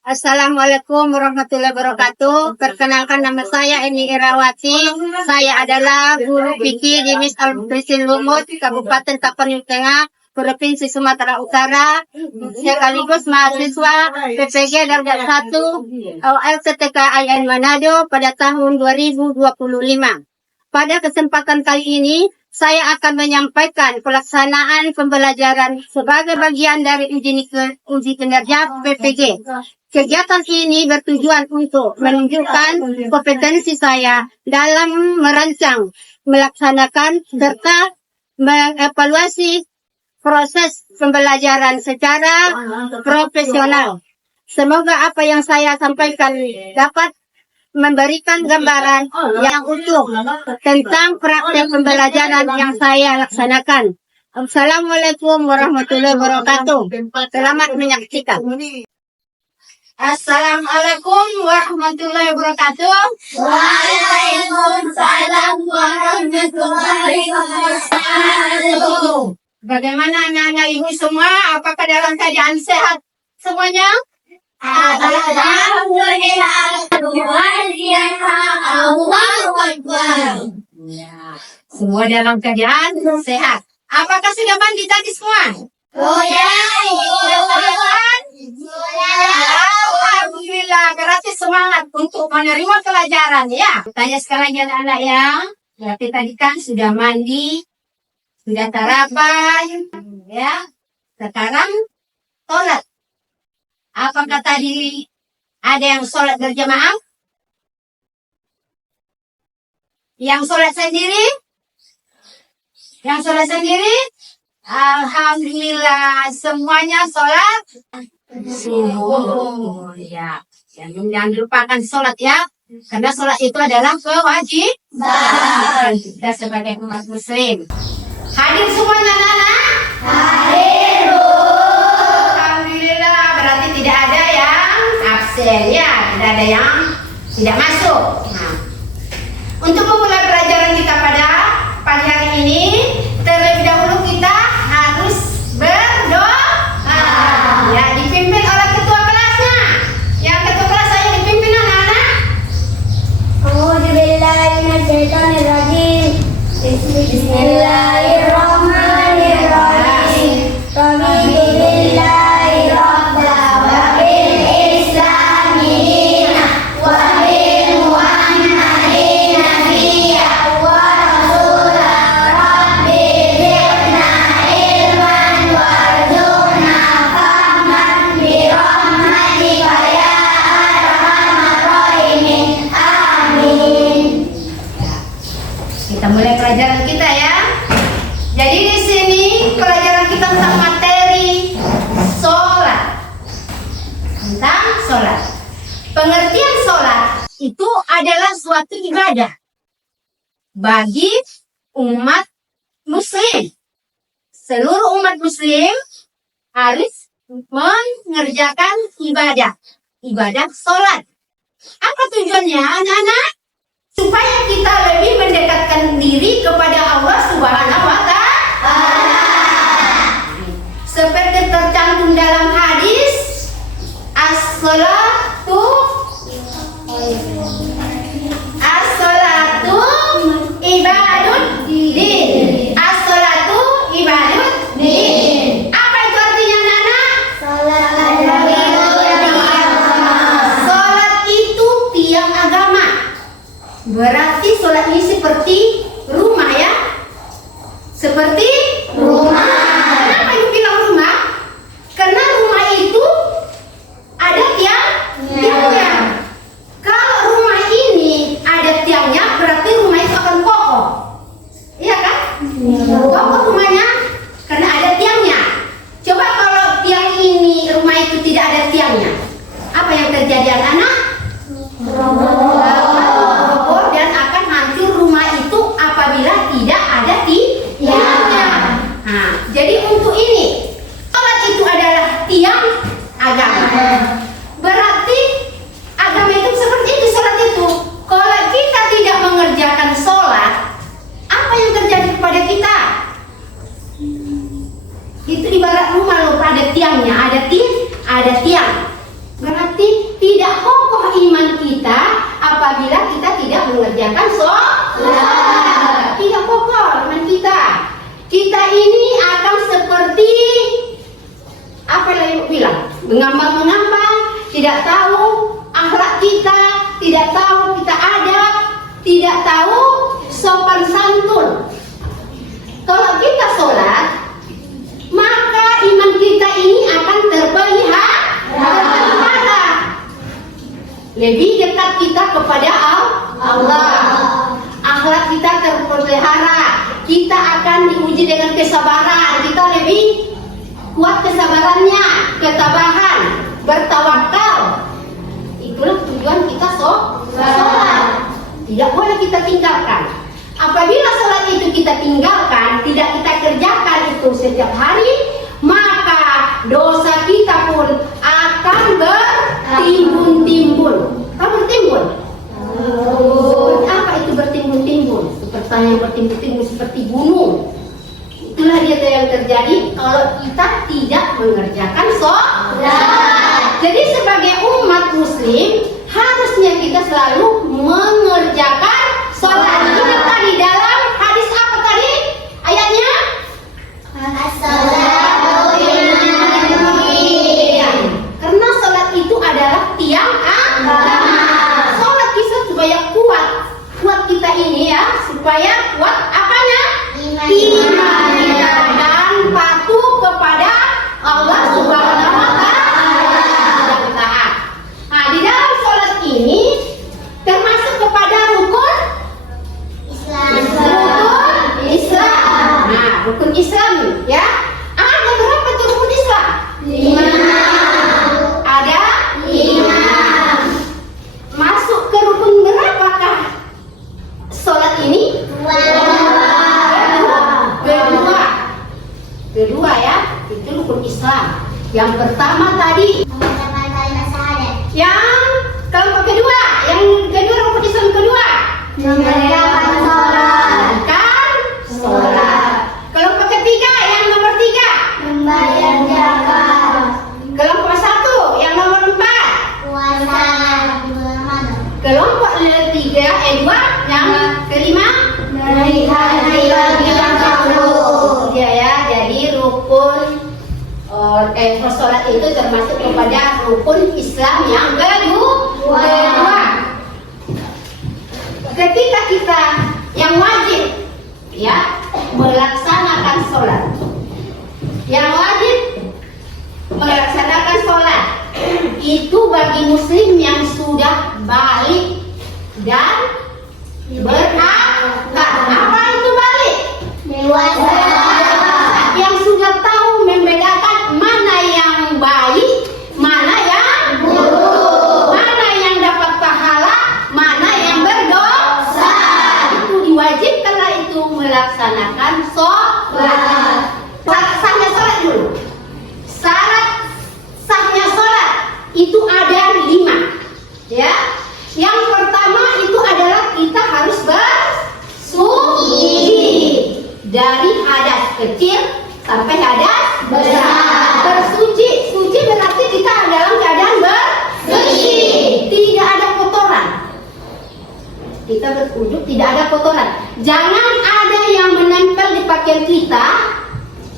Assalamualaikum warahmatullahi wabarakatuh. Perkenalkan, nama saya Eni Irawati. Saya adalah guru fikih di Mis Al-Mukhlisin Lumut, Kabupaten Tapanuli Tengah, Provinsi Sumatera Utara, sekaligus mahasiswa PPG Darjat 1 LCTK IAIN Manado pada tahun 2025. Pada kesempatan kali ini, saya akan menyampaikan pelaksanaan pembelajaran sebagai bagian dari uji kinerja PPG. Kegiatan ini bertujuan untuk menunjukkan kompetensi saya dalam merancang, melaksanakan, serta mengevaluasi proses pembelajaran secara profesional. Semoga apa yang saya sampaikan dapat memberikan gambaran yang utuh tentang praktek pembelajaran yang saya laksanakan. Assalamualaikum warahmatullahi wabarakatuh. Selamat menyaksikan. Assalamualaikum warahmatullahi wabarakatuh. Waalaikumsalam warahmatullahi wabarakatuh. Bagaimana anak-anak ibu semua? Apakah dalam keadaan sehat semuanya? Alhamdulillah. Allahu Akbar. Semua dalam keadaan sehat. Apakah sudah mandi tadi semua? Alhamdulillah, berarti semangat untuk menerima pelajaran ya. Tanya sekali lagi anak-anak ya. Berarti tadi kan sudah mandi, sudah sarapan, ya. Sekarang sholat. Apakah tadi ada yang sholat berjamaah? Yang sholat sendiri? Yang sholat sendiri? Alhamdulillah, semuanya sholat subuh. Ya, jangan lupakan sholat ya, karena sholat itu adalah kewajiban kita sebagai umat muslim. Hadir semuanya anak-anak? Hadir. Alhamdulillah, berarti tidak ada yang absen ya, tidak ada yang tidak masuk. Nah, untuk memulai pelajaran kita pada pagi hari ini, terlebih dahulu kita harus berdoa. Ya, dipimpin oleh ketua kelasnya. Yang ketua kelas saya dipimpin anak-anak. A'udzubillahiminasyaitonirrajim. Bismillahirrahmanirrahim. Raditu billahi rabban wa bil islami dinan wa bil muhammadin nabiyyan wa rasulan. Rabbi zidna ilman warzuqna fahman bi rahmatika ya arhamar rahimin. Amin. Kita mulai pelajaran kita ya. Jadi di sini pelajaran kita tentang materi sholat. Tentang sholat. Pengertian sholat itu adalah suatu ibadah bagi umat muslim. Seluruh umat muslim harus mengerjakan ibadah sholat. Apa tujuannya anak-anak? Supaya kita lebih mendekatkan diri kepada Allah Subhanahu wa Ta'ala. Seperti tercantum dalam hadis, as-salatu ibadud din. As-salatu ibadud din. Apa itu artinya anak-anak? Salat itu tiang agama. Berarti sholat ini seperti rumah ya. Seperti rumah. Kenapa ibu bilang rumah? Karena rumah itu ada tiangnya. Kalau rumah ini ada tiangnya, berarti rumah itu akan kokoh. Iya kan? Kokoh rumahnya karena ada tiangnya. Coba kalau tiang ini, rumah itu tidak ada tiangnya, apa yang terjadi anak-anak? Dan akan hancur rumah itu apabila tidak ada tiangnya. mengerjakan sholat. Tidak kokoh teman kita. Kita ini akan seperti apa yang Ibu bilang? Mengambang-mengambang, tidak tahu akhlak kita, tidak tahu kita adab, tidak tahu sopan santun. Kalau kita sholat, maka iman kita ini akan terpelihara. Lebih dekat kita kepada Allah. Akhlak kita terpelihara. Kita akan diuji dengan kesabaran. Kita lebih kuat kesabarannya, ketabahan, bertawakal. Itulah tujuan kita sholat. Tidak boleh kita tinggalkan. Apabila sholat itu kita tinggalkan, tidak kita kerjakan itu setiap hari, maka dosa kita pun akan bertimbun-timbun. Apa bertimbun? Apa itu bertimbun-timbun? Pertanyaan bertimbun-timbun seperti gunung. Itulah dia yang terjadi kalau kita tidak mengerjakan sholat. Jadi sebagai umat muslim, harusnya kita selalu mengerjakan sholat. Ini tadi dalam hadis apa tadi? Ayatnya? Karena sholat itu adalah tiang agama. Sholat kita supaya kuat kita ini ya, supaya kuat apanya? Iman kita dan patuh kepada Allah Subhanahu wa Ta'ala. Nah, di dalam sholat ini termasuk kepada rukun Islam. Nah, rukun Islam ya. Ada berapa tuh rukun Islam? 5. Ada 5. Masuk ke rukun berapakah sholat ini? Kedua ya, itu rukun Islam. Yang pertama tadi, yang kelompok kedua, rukun Islam kedua, mengerjakan sholat. Kelompok ketiga, yang nomor 3, membayar zakat. kelompok 1, yang nomor 4, Puasa di bulan Ramadan. kelompok 2, yang kelima, Dari hari yang makruh. ya, jadi rukun sholat itu termasuk kepada rukun Islam yang kedua. Ketika kita yang wajib ya melaksanakan sholat, itu bagi muslim yang sudah balik dan berakal. Apa itu balik? Dewasa. Yang sudah tahu membedakan mana yang baik, mana yang buruk, mana yang dapat pahala, mana yang berdosa. Itu diwajibkanlah itu melaksanakan sholat. Sahnya sholat dulu. Syarat sahnya sholat itu ada 5, ya. Yang pertama itu adalah kita harus bersuci dari hadas kecil sampai hadas besar. Bersuci, suci berarti kita dalam keadaan bersih, tidak ada kotoran. Kita berwudhu tidak ada kotoran. Jangan ada yang menempel di pakaian kita,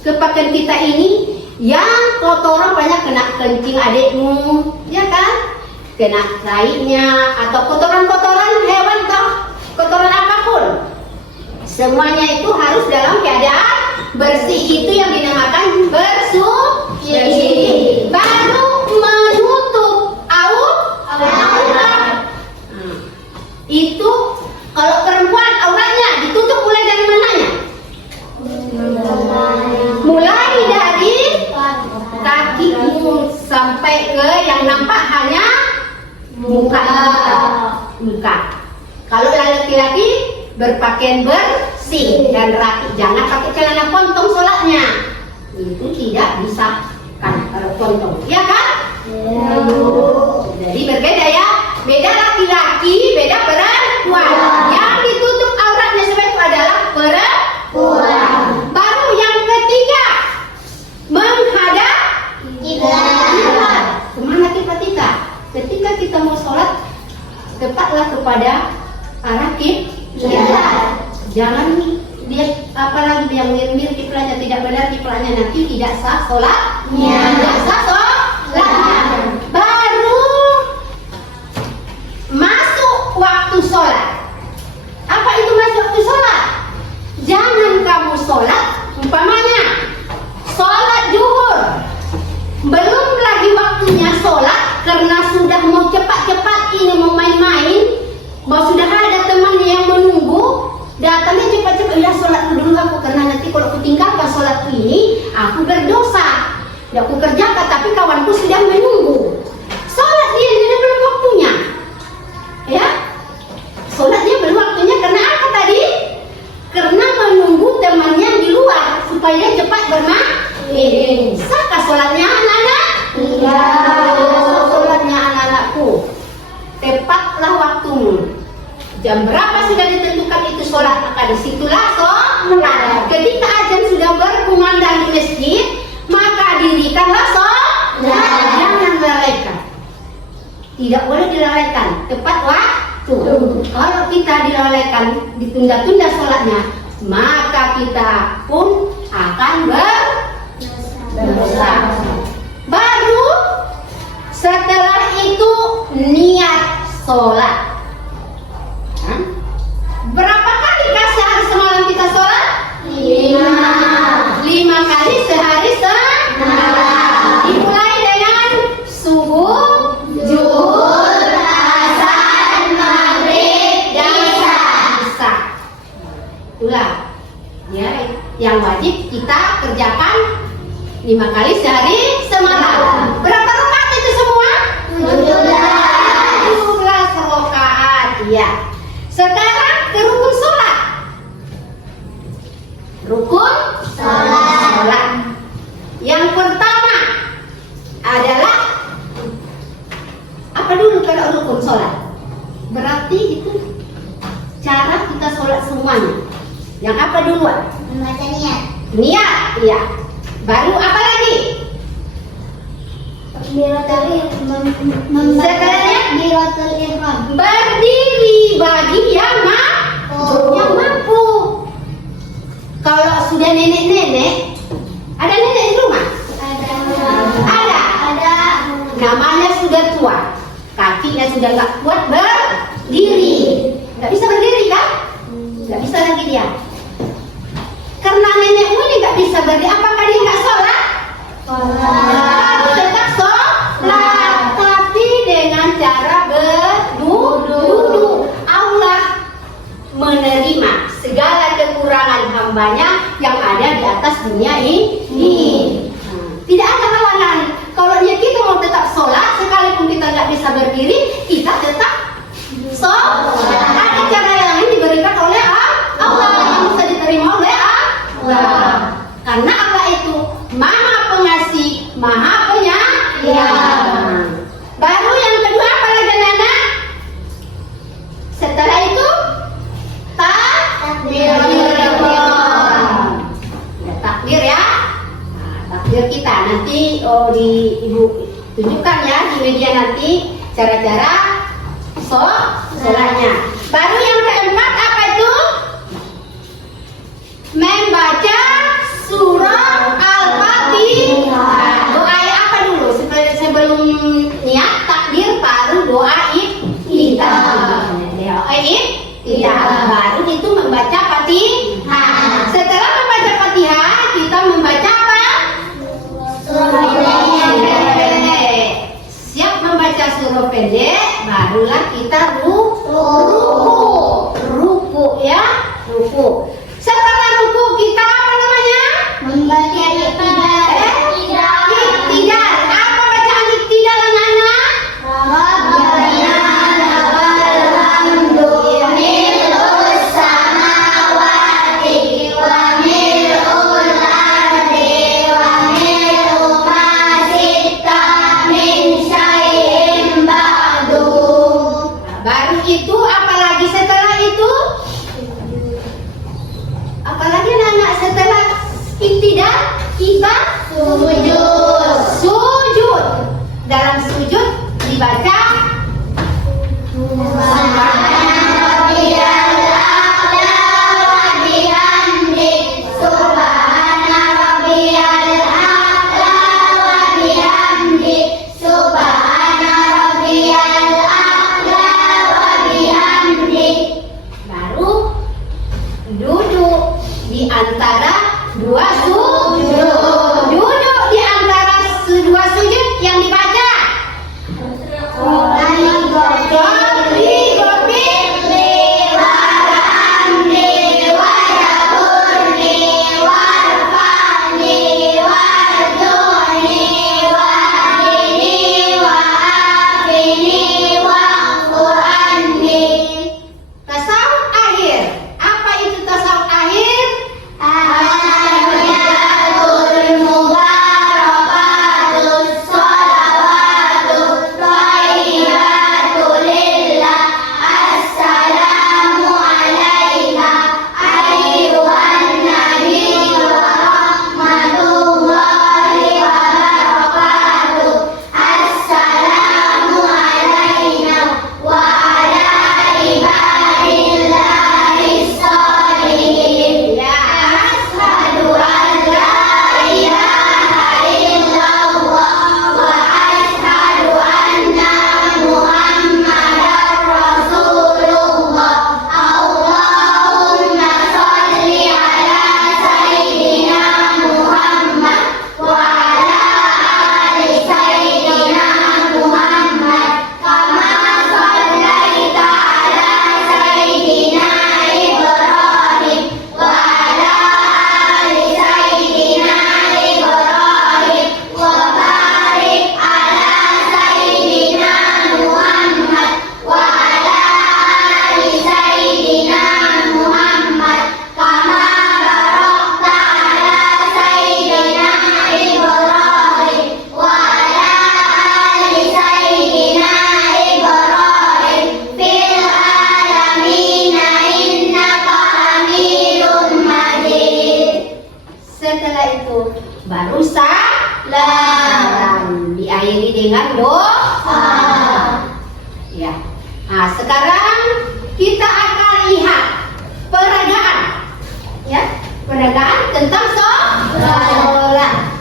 ke pakaian kita ini yang kotoran banyak kena kencing adikmu, ya kan? Kena taiknya atau kotoran-kotoran hewan atau kotoran apapun. Semuanya itu harus dalam keadaan bersih. Itu yang dinamakan bersih. Baru menutup aurat. Itu kalau perempuan auratnya ditutup mulai dari mananya? Mulai dari kakimu sampai ke yang nampak hanya muka. Kalau laki-laki berpakaian bersih dan rapi, jangan pakai celana pontong sholatnya. Itu tidak disahkan kalau pontong, ya kan? Jadi berbeda ya. Beda laki-laki, beda perempuan. Yang ditutup auratnya sebab itu adalah perempuan. Baru yang ketiga, menghadap kiblat. Kemana kiblat kita? Ketika kita mau sholat, tepatlah kepada arah kiblat. Jangan lihat apalagi yang mirip kiblatnya tidak benar, kiblatnya nanti tidak sah sholatnya. Tidak sah sholatnya. Baru masuk waktu sholat. Apa itu masuk waktu sholat? Jangan kamu sholat, umpamanya sholat zuhur, belum lagi waktunya sholat karena sudah mau cepat-cepat ini mau main-main, mau sudah ada temannya yang menunggu, datangnya cepat-cepat, ya sholat dulu aku karena nanti kalau aku tinggalkan sholat ini aku berdosa. Tidak aku kerjakan tapi kawanku sudah menunggu. Sholat dia belum waktunya, ya. Sholat dia belum waktunya karena apa tadi? Karena menunggu temannya di luar supaya cepat bermain. Sahkah sholatnya anak-anak? Iya. Sholatnya anak-anakku, tepatlah waktumu. Jam berapa sudah ditentukan itu sholat, maka disitulah sholat. Ketika azan sudah berkumandang di masjid, maka dirikanlah sholat. Jangan lalaikan. Tidak boleh dilalaikan. Tepat waktu. Kalau kita dilalaikan, ditunda-tunda sholatnya, maka kita pun akan berdosa. Baru setelah itu niat sholat. Berapa kali sehari semalam kita sholat? 5 kali sehari semalam. Dimulai dengan subuh, zuhur, asar, maghrib, dan isya. Itulah ya, yang wajib kita kerjakan 5 kali sehari semalam. Berapa rakaat itu semua? 17 rakaat. Ya. Sekarang ke rukun sholat. Rukun sholat. Yang pertama adalah apa dulu kalau rukun sholat? Berarti itu cara kita sholat semuanya. Yang apa duluan? Membaca niat. Niat, iya. Baru apa lagi? Setelahnya Takbiratul ihram. Berdiri bagi yang mampu. Kalau sudah nenek-nenek, ada nenek di rumah? Ada. Namanya sudah tua, kakinya sudah nggak kuat berdiri. Nggak bisa berdiri kan? Nggak bisa lagi dia. Karena nenekmu ini nggak bisa berdiri, apakah dia nggak sholat? Tetap sholat, tapi dengan cara berduduk. Allah menerima segala kekurangan hambanya yang ada di atas dunia ini. Tidak ada halangan. Kalau kita mau tetap sholat, sekalipun kita nggak bisa berdiri, kita tetap sholat. Ada cara yang lain diberikan oleh Allah yang bisa diterima oleh Allah. Karena Allah itu Maha Pengasih, Maha Penyayang. Baru yang kedua apa lagi anak? Setelah itu takbir. Ya, takbir ya. Nah, takbir kita nanti di ibu tunjukkan ya di media nanti cara-cara sholatnya. Baru yang keempat apa itu? Membaca surah Al-Fatihah. Doa apa dulu? Sebelum niat takbir baru doa iftitah. Baru itu membaca Fatihah. Setelah membaca Fatihah, kita membaca apa? Surah pendek. Siap membaca surah pendek, barulah kita ruku ya, ruku. Setelah ruku kita apa namanya? Membaca Iktidal. Apa bacaan iktidal anak-anak? Rabbana lakal hamdu mil'us samawati wa mil'ul ardi wa mil'u ma syi'ta min syai'in ba'du. Baru itu apalagi setelah itu? Apalagi anak setelah iktidal kita sujud. Dalam sujud dibaca Subhana rabbiyal Nah, sekarang kita akan lihat peragaan, ya, peragaan tentang sholat.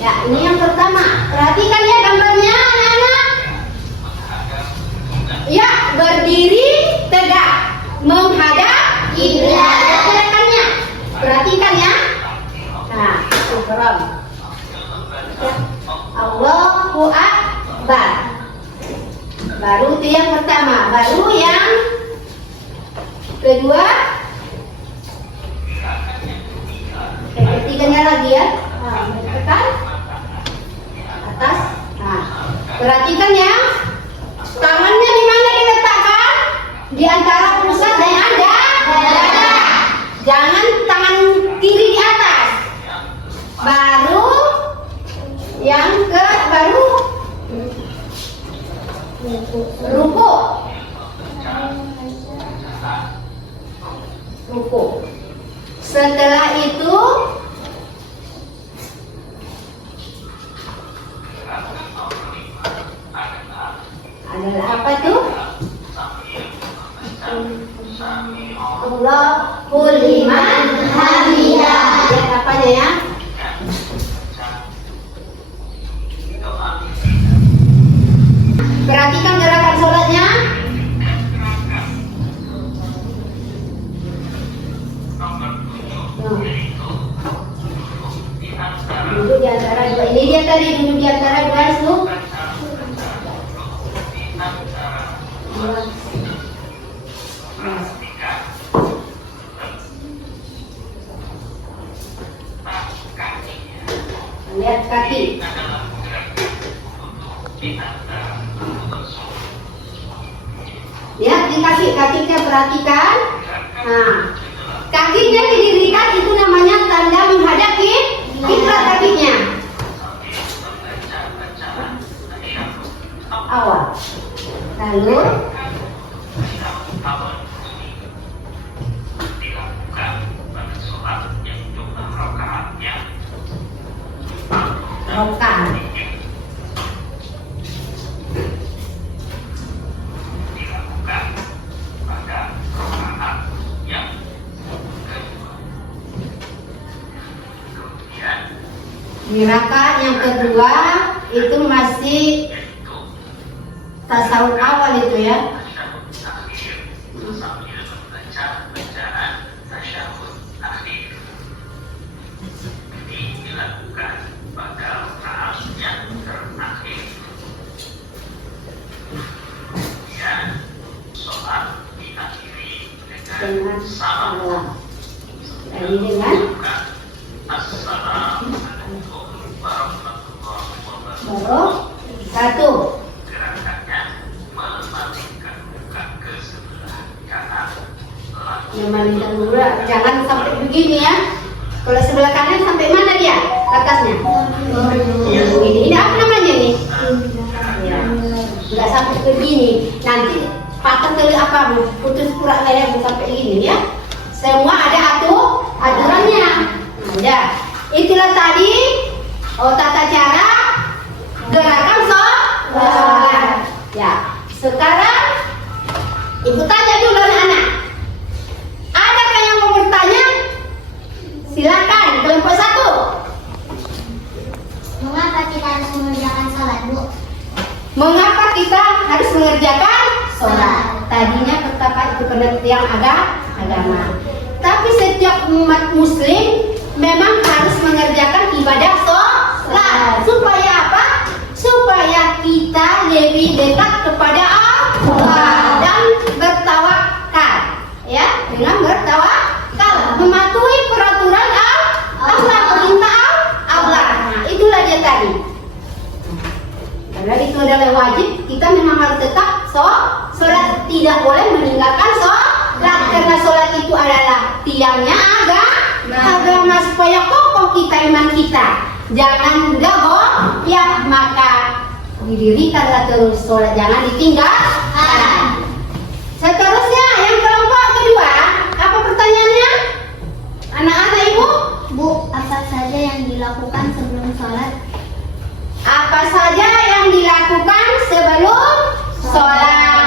Ya, ini yang pertama. Perhatikan ya gambarnya, anak-anak. Ya, berdiri tegak, menghadap kiblat. Gerakannya, perhatikan ya. Nah, syukran. Ya. Allahu Akbar. Baru itu yang pertama. Baru yang kedua. Ketiganya lagi ya. Nah, tekan atas. Nah, perhatikan ya. Tangannya di mana diletakkan? Di antara pusat dan dada. Jangan tangan kiri di atas. Baru yang baru ruku. Ruku. Setelah itu adalah apa tuh? Allahul liman hamidah. Lihat apanya ya? Perhatikan gerakan sholatnya. Duduk di antara dua. Ini dia tadi duduk di antara dua itu. Lihat kaki. Lihat di kakinya perhatikan. Nah, kakinya didirikan itu namanya tanda menghadap kiblat kakinya. Awal. Lalu rokaat. Di rakaat yang kedua itu masih tasawuf awal itu ya. Dengan salam. Jadi dengan baru satu. Memalingkan dulu, jangan sampai begini ya. Kalau sebelah kanan sampai mana dia? Atasnya. Ini apa namanya nih? Ya. Nggak sampai begini. Nanti patah tali apa? Putus kurang leher sampai gini ya. Semua ada aturannya. Ada. Itulah tadi tata cara gerakan sholat. Ya. Sekarang ibu tanya dulu anak-anak. Adakah yang mau bertanya? Silakan, kelompok 1. Mengapa kita harus mengerjakan sholat, Bu? Mengapa kita harus mengerjakan sholat? Tadinya pertama itu pengertian agama. Tapi setiap umat muslim memang harus mengerjakan ibadah sholat. Supaya apa? Supaya kita lebih dekat kepada Allah dan bertawakal. Ya, dengan bertawakal, mematuhi peraturan Allah, perintah Allah. Nah, itulah dia tadi. Karena itu adalah wajib, kita memang harus tetap sholat, tidak boleh meninggalkan sholat, karena sholat itu adalah tiangnya agama supaya kokoh kita iman kita. Jangan gabung, ya maka didirikanlah terus sholat, jangan ditinggalkan. Seterusnya yang kelompok kedua, apa pertanyaannya? Anak-anak ibu? Bu, apa saja yang dilakukan sebelum sholat? Apa saja yang dilakukan sebelum sholat?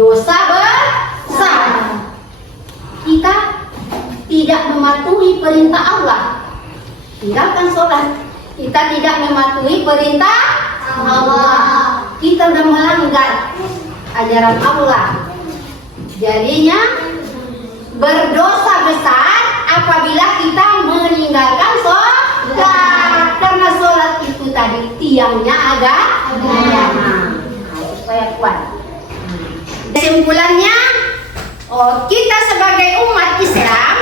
dosa besar. Kita tidak mematuhi perintah Allah, tinggalkan sholat. Kita tidak mematuhi perintah Allah, kita sudah melanggar ajaran Allah. Jadinya berdosa besar apabila kita meninggalkan sholat, karena sholat itu tadi tiangnya agama. Supaya kuat. Kesimpulannya, kita sebagai umat Islam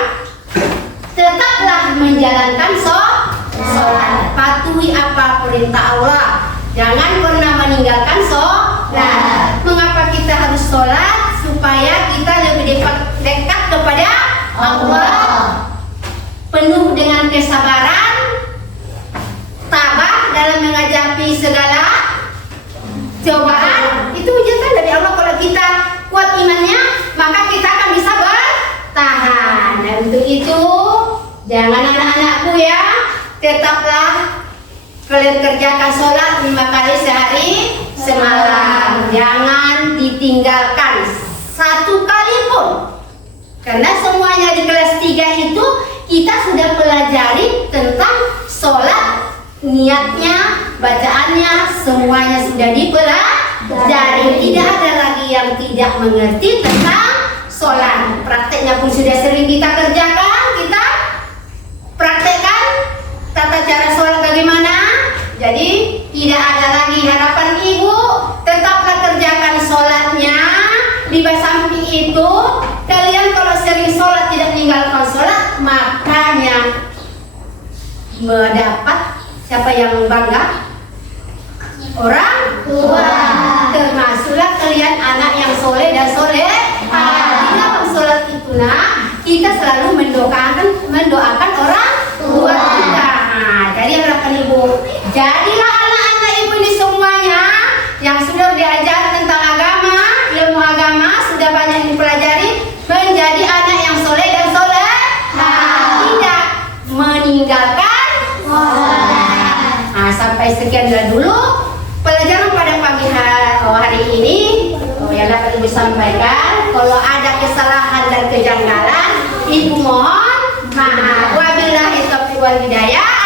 tetaplah menjalankan sholat, patuhi apa perintah Allah, jangan pernah meninggalkan sholat. Mengapa kita harus sholat? Supaya kita lebih dekat kepada Allah, penuh dengan kesabaran, tabah dalam menghadapi segala cobaan. Itu ujian dari Allah. Kalau kita kuat imannya, maka kita akan bisa bertahan. Dan untuk itu, jangan anak-anakku ya, tetaplah kalian kerjakan sholat 5 kali sehari semalam. Jangan ditinggalkan 1 kali pun. Karena semuanya di kelas 3 itu kita sudah pelajari tentang sholat, niatnya, bacaannya, semuanya sudah dipelajari. Tidak ada lagi yang tidak mengerti tentang sholat. Prakteknya pun sudah sering kita kerjakan, kita praktekkan tata cara sholat bagaimana. Jadi tidak ada lagi harapan ibu, tetaplah kerjakan sholatnya. Di samping itu, kalian kalau sering sholat tidak meninggalkan sholat, makanya mendapat siapa yang bangga? Orang tua. Termasuklah kalian anak yang soleh dan soleh. Di dalam sholat itu kita selalu mendoakan orang tua kita. Jadi harapan ibu, jadilah anak-anak ibu ini semuanya yang sudah diajar tentang agama, ilmu agama, sudah banyak dipelajari, menjadi anak yang soleh dan soleh, tidak meninggalkan sholat. Sampai sekian dulu pelajaran pada pagi hari ini yang dapat ibu sampaikan. Kalau ada kesalahan dan kejanggalan, ibu mohon maaf. Wabillahi taufiq wal hidayah.